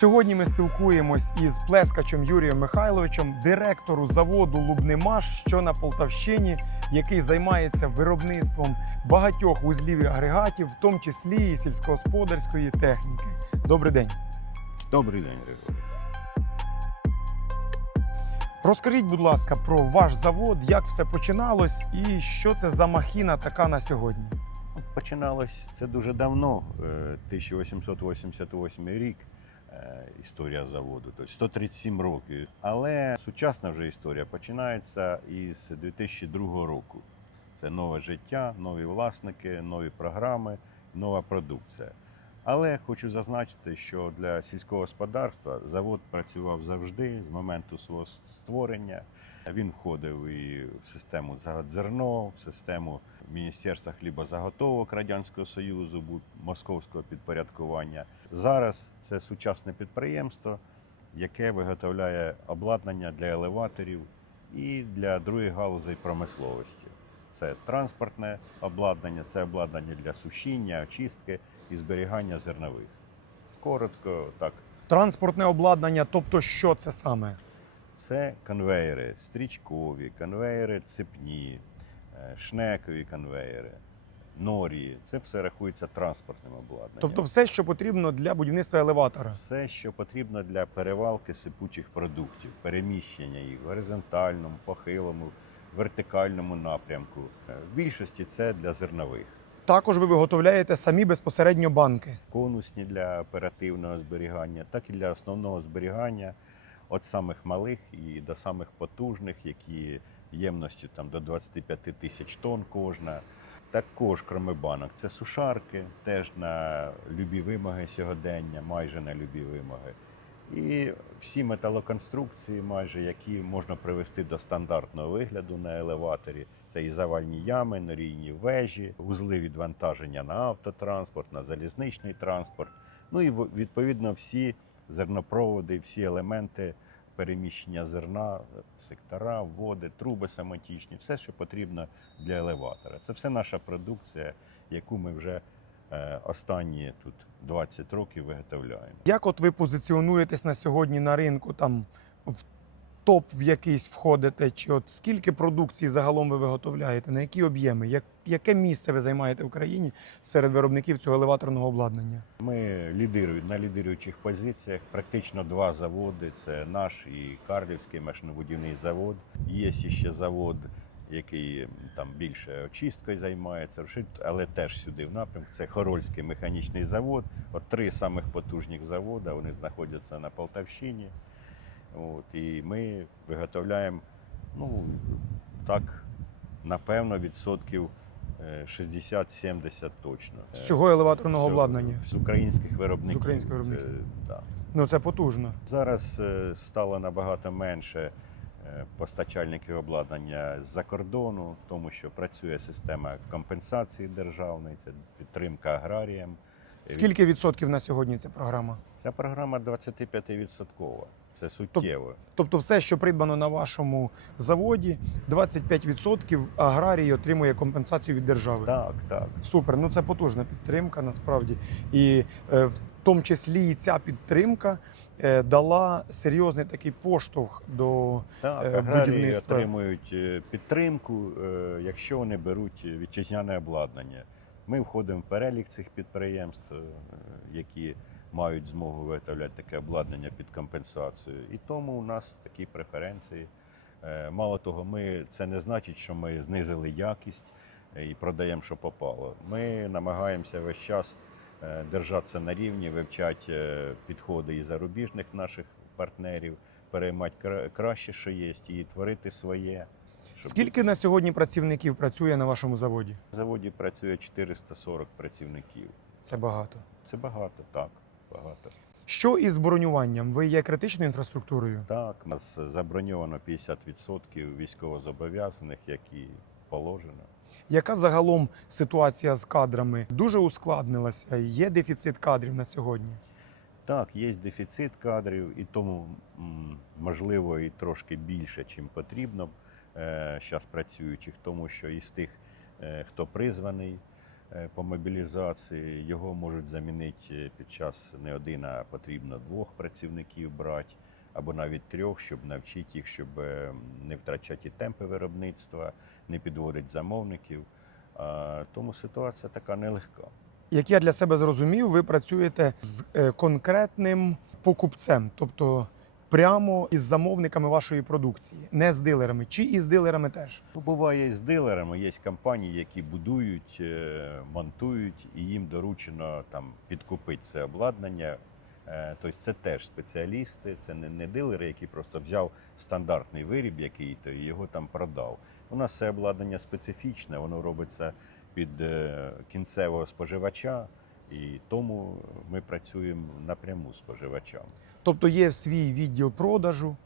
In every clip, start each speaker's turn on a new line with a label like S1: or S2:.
S1: Сьогодні ми спілкуємось із плескачем Юрієм Михайловичем, директору заводу Лубнимаш, що на Полтавщині, який займається виробництвом багатьох вузлів і агрегатів, в тому числі і сільськогосподарської техніки. Добрий день.
S2: Добрий день, Григорій.
S1: Розкажіть, будь ласка, про ваш завод, як все починалось і що це за махіна така на сьогодні.
S2: Починалось це дуже давно, е, 1888 рік. Е, Історія заводу, тобто 137 років. Але сучасна вже історія починається із 2002 року. Це нове життя, нові власники, нові програми, нова продукція. Але хочу зазначити, що для сільського господарства завод працював завжди з моменту свого створення. Він входив і в систему «Заготзерно», в систему Міністерства хлібозаготовок Радянського Союзу, московського підпорядкування. Зараз це сучасне підприємство, яке виготовляє обладнання для елеваторів і для других галузей промисловості. Це транспортне обладнання, це обладнання для сушіння, очистки і зберігання зернових. Коротко, так,
S1: Транспортне обладнання, тобто що це саме?
S2: це конвейери стрічкові, конвейери цепні, шнекові конвейери, норії. Це все рахується транспортним обладнанням.
S1: Тобто все, що потрібно для будівництва елеватора.
S2: все, що потрібно для перевалки сипучих продуктів, переміщення їх в горизонтальному, похилому, вертикальному напрямку. Е, В більшості це для зернових.
S1: Також ви виготовляєте самі безпосередньо банки.
S2: конусні для оперативного зберігання, так і для основного зберігання від самих малих і до самих потужних, які ємністю там до 25 тисяч тонн кожна. Також, крім банок, це сушарки, теж на любі вимоги сьогодення, майже на любі вимоги. І всі металоконструкції, майже які можна привести до стандартного вигляду на елеваторі. Це і завальні ями, норійні вежі, вузли відвантаження на автотранспорт, на залізничний транспорт. Ну і відповідно всі зернопроводи, всі елементи переміщення зерна, сектора, води, труби самотічні, все, що потрібно для елеватора. Це все наша продукція, яку ми вже е, останні тут 20 років виготовляємо.
S1: Як от ви позиціонуєтесь на сьогодні на ринку, там в топ в якийсь входите, чи от скільки продукції загалом ви виготовляєте, на які об'єми, як, яке місце ви займаєте в країні серед виробників цього елеваторного обладнання?
S2: Ми лідируємо на лідируючих позиціях. Практично два заводи: це наш і Карлівський машинобудівний завод. Є ще завод, який там більше очисткою займається, але теж сюди в напрямку. Це Хорольський механічний завод. От три самих потужних заводи. Вони знаходяться на Полтавщині. От, і ми виготовляємо, ну так, напевно, відсотків е, 60-70 точно.
S1: З цього елеваторного
S2: З-
S1: обладнання?
S2: З українських виробників.
S1: З українських виробників.
S2: Це, да.
S1: Ну це потужно.
S2: Зараз е, стало набагато менше е, постачальників обладнання з-за кордону, тому що працює система компенсації державної, це підтримка аграріям.
S1: Скільки відсотків на сьогодні ця програма?
S2: Ця програма 25%. Це суттєво.
S1: Тобто, все, що придбано на вашому заводі, 25% аграрій отримує компенсацію від держави.
S2: Так, так.
S1: Супер, ну це потужна підтримка насправді. І е, в тому числі і ця підтримка е, дала серйозний такий поштовх до
S2: Так,
S1: Е,
S2: аграрії
S1: будівництва.
S2: отримують підтримку, якщо вони беруть вітчизняне обладнання. Ми входимо в перелік цих підприємств, які мають змогу виготовляти таке обладнання під компенсацію. І тому у нас такі преференції. Е, Мало того, ми це не значить, що ми знизили якість е, і продаємо, що попало. Ми намагаємося весь час е, держатися на рівні, вивчати підходи і зарубіжних наших партнерів, переймати краще, що є, і творити своє. щоб-
S1: скільки на сьогодні працівників працює на вашому заводі?
S2: В заводі працює 440 працівників.
S1: Це багато.
S2: Це багато, так, багато.
S1: Що із бронюванням? Ви є критичною інфраструктурою?
S2: Так, у нас заброньовано 50% військовозобов'язаних, як і положено.
S1: Яка загалом ситуація з кадрами? Дуже ускладнилася. Є дефіцит кадрів на сьогодні.
S2: Так, є дефіцит кадрів, і тому можливо і трошки більше, чим потрібно зараз працюючих, тому що із тих, е, хто призваний, е, по мобілізації. Його можуть замінити під час не один, а потрібно двох працівників брати, або навіть трьох, щоб навчити їх, щоб е, не втрачати темпи виробництва, не підводити замовників. Тому ситуація така нелегка.
S1: Як я для себе зрозумів, ви працюєте з е, конкретним покупцем, тобто прямо із замовниками вашої продукції, не з дилерами, чи із дилерами теж.
S2: Буває і з дилерами, є компанії, які будують, е, монтують, і їм доручено там підкупити це обладнання. Е, Тобто це теж спеціалісти, це не, не дилери, які просто взяв стандартний виріб, який то і його там продав. У нас це обладнання специфічне, воно робиться під е, кінцевого споживача, і тому ми працюємо напряму з споживачами.
S1: Тобто є свій відділ продажу.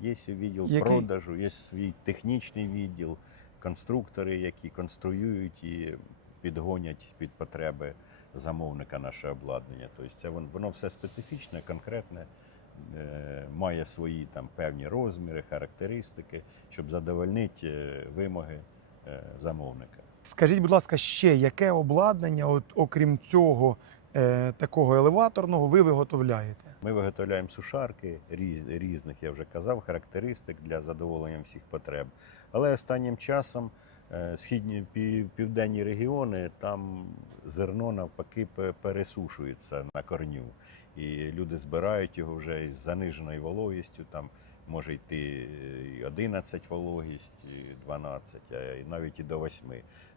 S2: Є свій відділ
S1: Який?
S2: продажу, є свій технічний відділ, конструктори, які конструюють і підгонять під потреби замовника наше обладнання. Тобто це воно, воно все специфічне, конкретне, е, має свої там певні розміри, характеристики, щоб задовольнити е, вимоги е, замовника.
S1: Скажіть, будь ласка, ще яке обладнання, от, окрім цього такого елеваторного, ви виготовляєте?
S2: Ми виготовляємо сушарки різ, різних, я вже казав, характеристик для задоволення всіх потреб. Але останнім часом е, східні пів, південні регіони там зерно навпаки пересушується на корню. І люди збирають його вже із заниженою вологістю. Там може йти і 11 вологість, і 12, а навіть і до 8.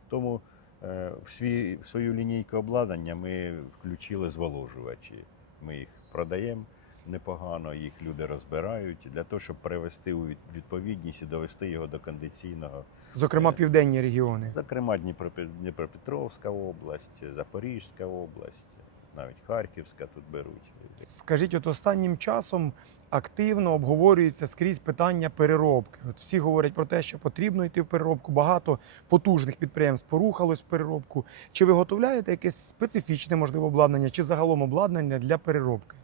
S2: Тому е, в, свій, в свою лінійку обладнання ми включили зволожувачі. Ми їх продаємо непогано, їх люди розбирають для того, щоб привести у відповідність і довести його до кондиційного.
S1: Зокрема,
S2: Е,
S1: південні регіони.
S2: Зокрема, Дніпропетровська область, Запорізька область, навіть Харківська тут беруть.
S1: Скажіть, от останнім часом активно обговорюється скрізь питання переробки. От всі говорять про те, що потрібно йти в переробку. Багато потужних підприємств порухалось в переробку. Чи виготовляєте якесь специфічне можливо обладнання, чи загалом обладнання для переробки?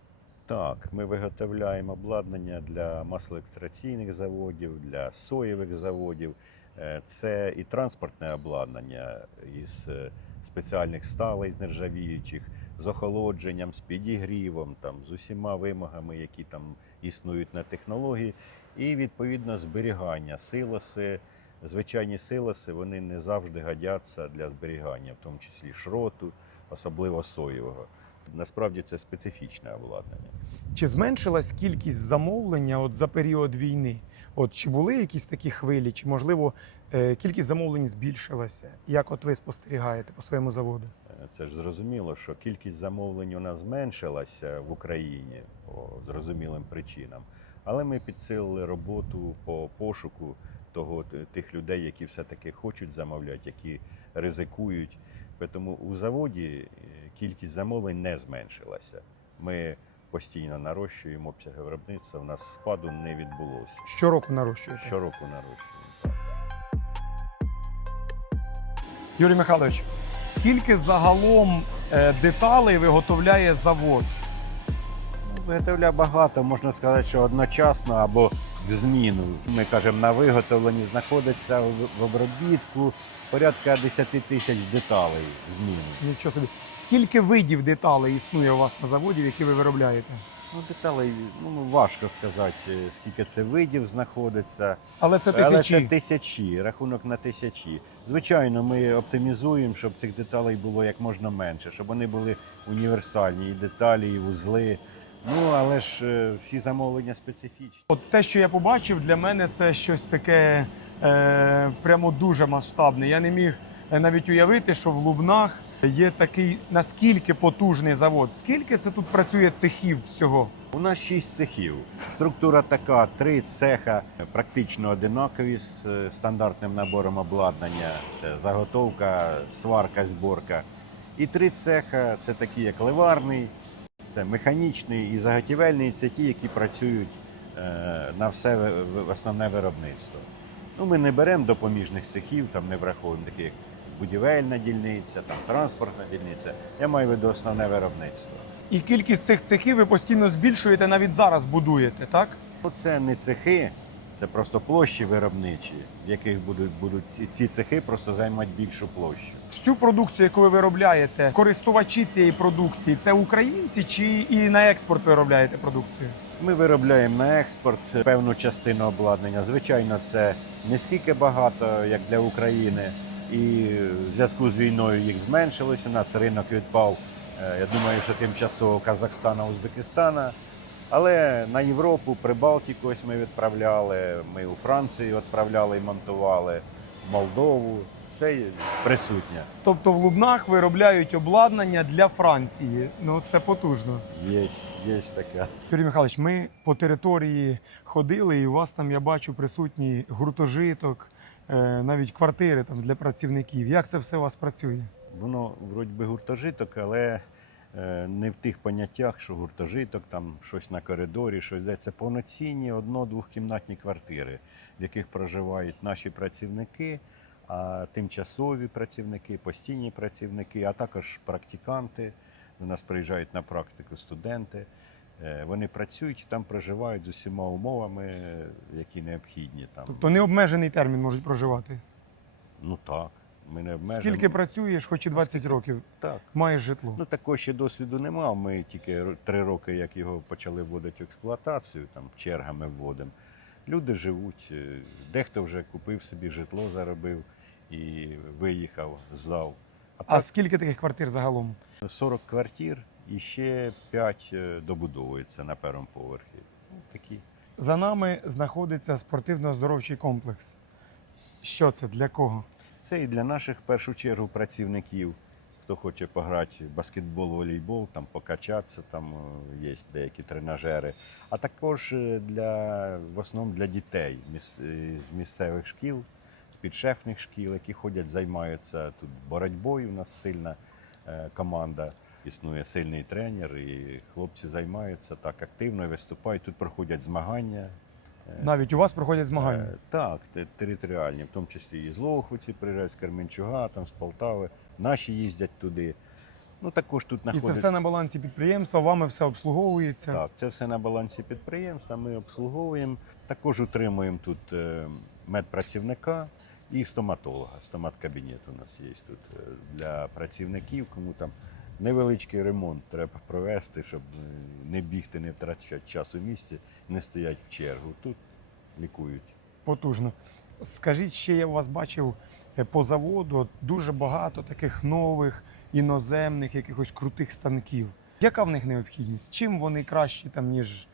S2: Так, ми виготовляємо обладнання для маслоекстраційних заводів, для соєвих заводів. Е, Це і транспортне обладнання із е, спеціальних сталей з нержавіючих, з охолодженням, з підігрівом, там, з усіма вимогами, які там існують на технології, і відповідно зберігання. Силоси, звичайні силоси, вони не завжди годяться для зберігання, в тому числі шроту, особливо соєвого. Насправді це специфічне обладнання.
S1: Чи зменшилась кількість замовлення от за період війни? От чи були якісь такі хвилі, чи можливо е, кількість замовлень збільшилася? Як от ви спостерігаєте по своєму заводу?
S2: Е, Це ж зрозуміло, що кількість замовлень у нас зменшилася в Україні по зрозумілим причинам. Але ми підсилили роботу по пошуку того тих людей, які все-таки хочуть замовляти, які ризикують. Тому у заводі кількість замовлень не зменшилася. Ми постійно нарощуємо обсяги виробництва. У нас спаду не відбулося.
S1: Щороку нарощуєте?
S2: Щороку нарощуємо.
S1: Юрій Михайлович, скільки загалом е, деталей виготовляє завод?
S2: Ну, Виготовля багато, можна сказати, що одночасно або зміну. Ми кажемо, на виготовленні знаходиться в обробітку порядка 10 тисяч деталей в зміну.
S1: Нічого собі. Скільки видів деталей існує у вас на заводі, які ви виробляєте?
S2: Ну, деталей ну, важко сказати, е, скільки це видів знаходиться.
S1: Але це
S2: Але
S1: тисячі.
S2: це тисячі, рахунок на тисячі. Звичайно, ми оптимізуємо, щоб цих деталей було як можна менше, щоб вони були універсальні, і деталі, і вузли. Ну, але ж е, всі замовлення специфічні.
S1: От те, що я побачив, для мене це щось таке е, прямо дуже масштабне. Я не міг е, навіть уявити, що в Лубнах є такий наскільки потужний завод. Скільки це тут працює цехів всього?
S2: У нас шість цехів. Структура така: три цеха практично одинакові з е, стандартним набором обладнання. Це заготовка, сварка, зборка. І три цеха це такі, як ливарний, це механічний і заготівельний. Це ті, які працюють е, на все основне виробництво. Ну, ми не беремо допоміжних цехів, там не враховуємо такі, як будівельна дільниця, там транспортна дільниця. Я маю в виду основне виробництво.
S1: І кількість цих цехів ви постійно збільшуєте, навіть зараз будуєте, так?
S2: Ну, Це не цехи, Це просто площі виробничі, в яких будуть, будуть ці, ці цехи просто займати більшу площу.
S1: Всю продукцію, яку ви виробляєте, користувачі цієї продукції це українці чи і на експорт виробляєте продукцію?
S2: Ми виробляємо на експорт певну частину обладнання. Звичайно, це не скільки багато, як для України. І в зв'язку з війною їх зменшилося. У нас ринок відпав. е, Я думаю, що тимчасово Казахстана, Узбекистана. Але на Європу, Прибалтику ось ми відправляли. Ми у Францію відправляли і монтували, в Молдову. Це присутнє.
S1: Тобто в Лубнах виробляють обладнання для Франції. Ну це потужно.
S2: Є, є таке.
S1: Юрій Михайлович, ми по території ходили, і у вас там я бачу присутній гуртожиток, е, навіть квартири там для працівників. Як це все у вас працює?
S2: Воно вроді би гуртожиток, але не в тих поняттях, що гуртожиток, там щось на коридорі, щось де. Це повноцінні одно-двохкімнатні квартири, в яких проживають наші працівники, а тимчасові працівники, постійні працівники, а також практиканти. До нас приїжджають на практику студенти. Е, Вони працюють, там проживають з усіма умовами, е, які необхідні. Там.
S1: Тобто необмежений термін можуть проживати.
S2: Ну так, ми не.
S1: Скільки працюєш, хоч і 20
S2: Скільки?
S1: років,
S2: Так.
S1: маєш житло.
S2: Ну, такого ще досвіду нема. Ми тільки три роки, як його почали вводити в експлуатацію, там чергами вводимо. Люди живуть, е, дехто вже купив собі житло, заробив і виїхав, здав. А
S1: А
S2: так
S1: скільки таких квартир загалом?
S2: 40 квартир і ще 5 добудовується на першому поверхі. Ну, такі.
S1: За нами знаходиться спортивно-оздоровчий комплекс. Що це? Для кого?
S2: Це і для наших в першу чергу працівників, хто хоче пограти в баскетбол, волейбол, там покачатися, там е, є деякі тренажери. А також е, для в основному для дітей е, з місцевих шкіл, з підшефних шкіл, які ходять, займаються тут боротьбою. У нас сильна команда. Існує сильний тренер, і хлопці займаються так активно, виступають. Тут проходять змагання.
S1: Навіть у вас проходять змагання.
S2: Е, Так, територіальні, в тому числі і з Лохвиці приїжджають, з Кременчуга, там, з Полтави. Наші їздять туди. Ну, також тут
S1: І це все на балансі підприємства, вами все обслуговується.
S2: Так, це все на балансі підприємства. Ми обслуговуємо. Також утримуємо тут е, медпрацівника і стоматолога. Стомат-кабінет у нас є тут е, для працівників, кому там невеличкий ремонт треба провести, щоб е, не бігти, не втрачати час у місті, не стоять в чергу. Тут лікують.
S1: Потужно. Скажіть, ще я у вас бачив е, по заводу дуже багато таких нових іноземних, якихось крутих станків. Яка в них необхідність? Чим вони кращі там, ніж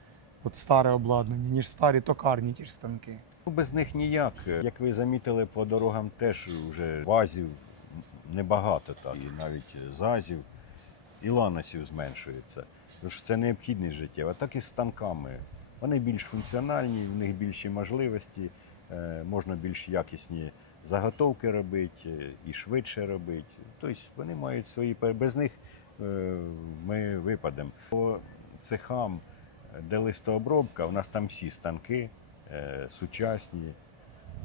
S1: от старе обладнання, ніж старі токарні ті ж станки?
S2: Ну, без них ніяк. Як ви замітили, по дорогам теж вже вазів небагато так. І навіть зазів і ланосів зменшується. Тому що це необхідність життєва. Так і з станками. Вони більш функціональні, в них більші можливості, е, можна більш якісні заготовки робити і швидше робити. Тобто вони мають свої без них е, ми випадемо. По цехам, де листообробка, у нас там всі станки е, сучасні.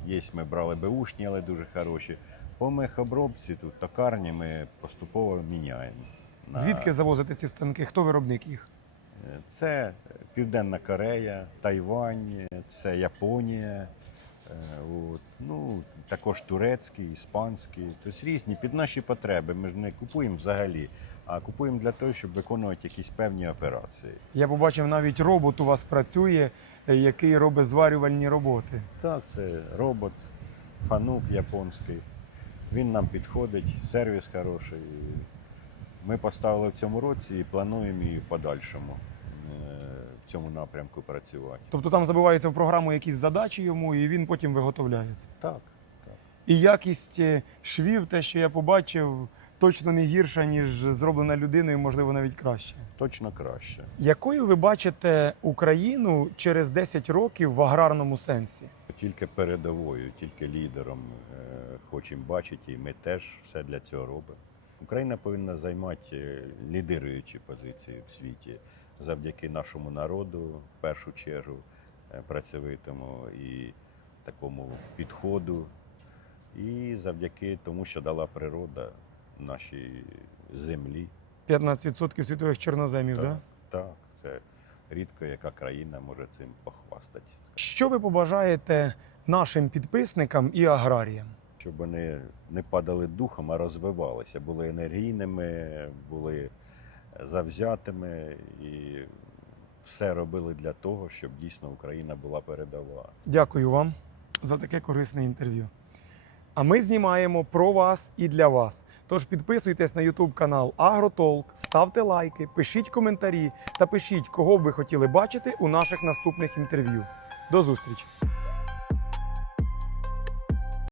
S2: Є, ми брали беушні, але дуже хороші. По мехобробці тут токарні ми поступово міняємо.
S1: Звідки завозите ці станки? Хто виробник їх?
S2: Це Південна Корея, Тайвань, це Японія, е, от, ну, також турецький, іспанський. Тобто різні під наші потреби. Ми ж не купуємо взагалі, а купуємо для того, щоб виконувати якісь певні операції.
S1: Я побачив, навіть робот у вас працює, е, який робить зварювальні роботи.
S2: Так, це робот, фанук японський. Він нам підходить, сервіс хороший. Ми поставили в цьому році і плануємо і в подальшому е, в цьому напрямку працювати.
S1: Тобто там забиваються в програму якісь задачі йому, і він потім виготовляється.
S2: Так.
S1: І якість е, швів, те, що я побачив, точно не гірша, ніж зроблена людиною, можливо, навіть краще.
S2: Точно краще.
S1: Якою ви бачите Україну через 10 років в аграрному сенсі?
S2: Тільки передовою, тільки лідером е, хочемо бачити, і ми теж все для цього робимо. Україна повинна займати е, лідируючі позиції в світі завдяки нашому народу, в першу чергу, е, працьовитому і такому підходу, і завдяки тому, що дала природа нашій землі.
S1: 15% світових чорноземів,
S2: Так,
S1: да?
S2: так, це рідко яка країна може цим похвастати.
S1: Що ви побажаєте нашим підписникам і аграріям?
S2: Щоб вони не падали духом, а розвивалися, були енергійними, були завзятими і все робили для того, щоб дійсно Україна була передова.
S1: Дякую вам за таке корисне інтерв'ю. А ми знімаємо про вас і для вас. Тож підписуйтесь на YouTube канал Агротолк, ставте лайки, пишіть коментарі та пишіть, кого б ви хотіли бачити у наших наступних інтерв'ю. До зустрічі!